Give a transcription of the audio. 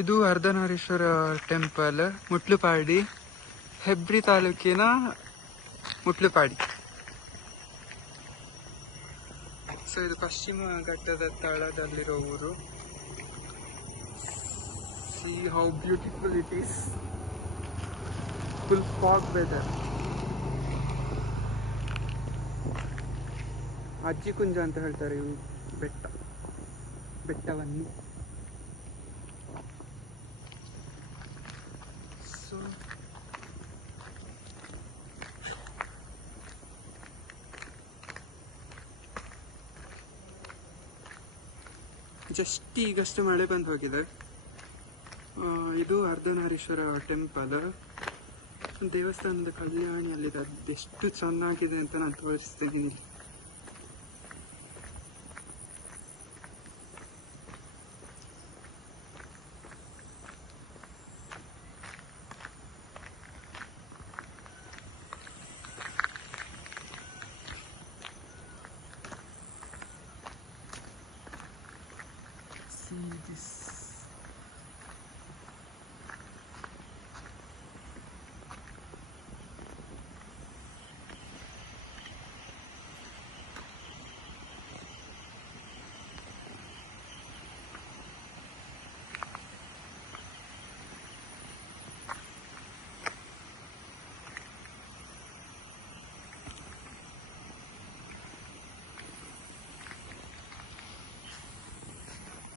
ಇದು ಅರ್ಧನಾರೀಶ್ವರ ಟೆಂಪಲ್, ಮುಟ್ಲುಪಾಡಿ, ಹೆಬ್ರಿ ತಾಲೂಕಿನ ಮುಟ್ಲುಪಾಡಿ. ಸೊ ಇದು ಪಶ್ಚಿಮ ಘಟ್ಟದ ತಳದಲ್ಲಿರೋ ಊರು. See how beautiful it is. Full fog weather. ಅಜ್ಜಿ ಕುಂಜ ಅಂತ ಹೇಳ್ತಾರೆ ಈ ಬೆಟ್ಟವನ್ನು. ಸೊ ಜಸ್ಟ್ ಈಗಷ್ಟು ಮಳೆ ಬಂದು ಹೋಗಿದೆ. ಇದು ಅರ್ಧನಾರೀಶ್ವರ ಟೆಂಪಲ್. ದೇವಸ್ಥಾನದ ಕಲ್ಯಾಣಿ ಅಲ್ಲಿದೆ. ಅದೆಷ್ಟು ಚೆನ್ನಾಗಿದೆ ಅಂತ ನಾನು ತೋರಿಸ್ತೀನಿ. See this.